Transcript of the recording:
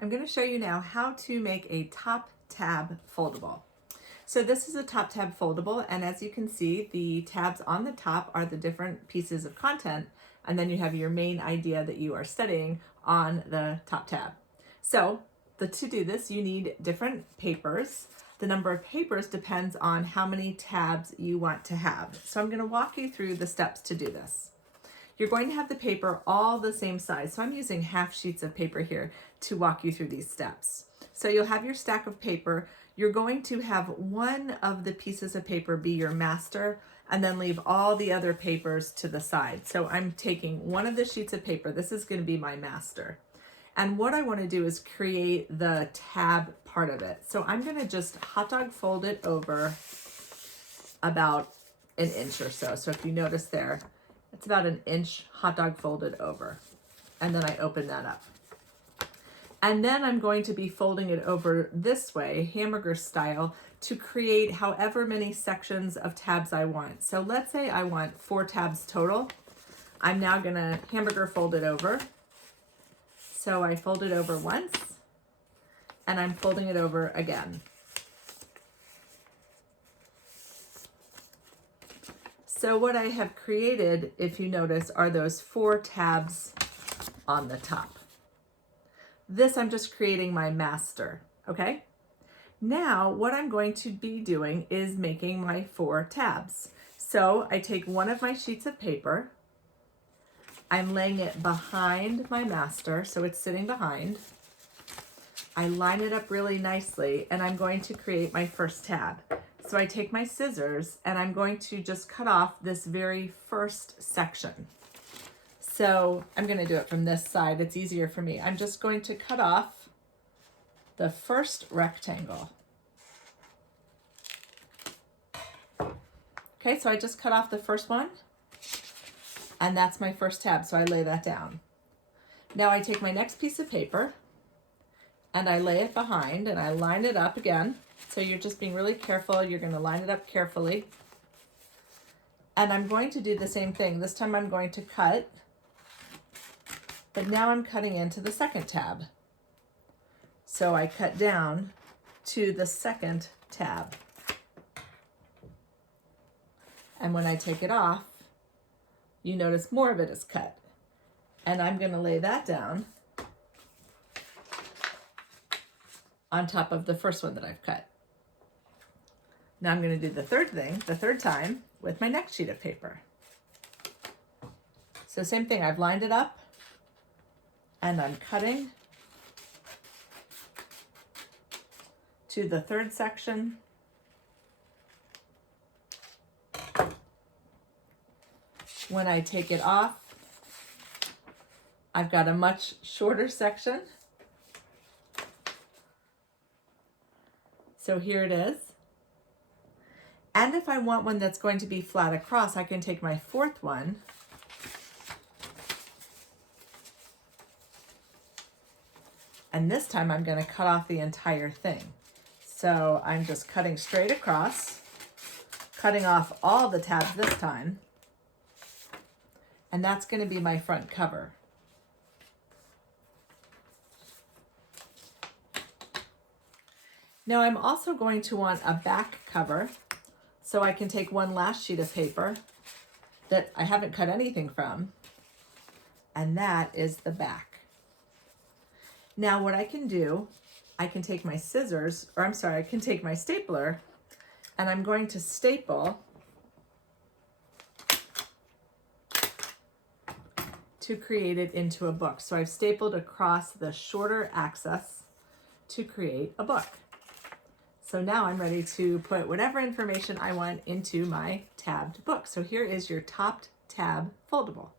I'm going to show you now how to make a top tab foldable. So this is a top tab foldable, and as you can see, the tabs on the top are the different pieces of content, and then you have your main idea that you are studying on the top tab. So to do this, you need different papers. The number of papers depends on how many tabs you want to have. So I'm going to walk you through the steps to do this. You're going to have the paper all the same size. So I'm using half sheets of paper here to walk you through these steps. So you'll have your stack of paper. You're going to have one of the pieces of paper be your master and then leave all the other papers to the side. So I'm taking one of the sheets of paper. This is going to be my master. And what I want to do is create the tab part of it. So I'm going to just hot dog fold it over about an inch or so. So if you notice there, it's about an inch hot dog folded over. And then I open that up. And then I'm going to be folding it over this way, hamburger style, to create however many sections of tabs I want. So let's say I want 4 tabs total. I'm now gonna hamburger fold it over. So I fold it over once, and I'm folding it over again. So what I have created, if you notice, are those 4 tabs on the top. This I'm just creating my master, okay? Now what I'm going to be doing is making my 4 tabs. So I take one of my sheets of paper, I'm laying it behind my master, so it's sitting behind. I line it up really nicely, and I'm going to create my first tab. So I take my scissors, and I'm going to just cut off this very first section. So I'm going to do it from this side. It's easier for me. I'm just going to cut off the first rectangle. Okay, so I just cut off the first one. And that's my first tab, so I lay that down. Now I take my next piece of paper and I lay it behind and I line it up again. So you're just being really careful. You're going to line it up carefully. And I'm going to do the same thing. This time I'm going to cut, but now I'm cutting into the second tab. So I cut down to the second tab. And when I take it off, you notice more of it is cut. And I'm going to lay that down on top of the first one that I've cut. Now I'm going to do the third time with my next sheet of paper. So same thing, I've lined it up and I'm cutting to the third section. When I take it off, I've got a much shorter section. So here it is. And if I want one that's going to be flat across, I can take my fourth one and this time I'm going to cut off the entire thing. So I'm just cutting straight across, cutting off all the tabs this time. And that's going to be my front cover. Now I'm also going to want a back cover, so I can take one last sheet of paper that I haven't cut anything from, and that is the back. Now what I can do, I can take my scissors, or I'm sorry, I can take my stapler, and I'm going to staple to create it into a book. So I've stapled across the shorter axis to create a book. So now I'm ready to put whatever information I want into my tabbed book. So here is your top tab foldable.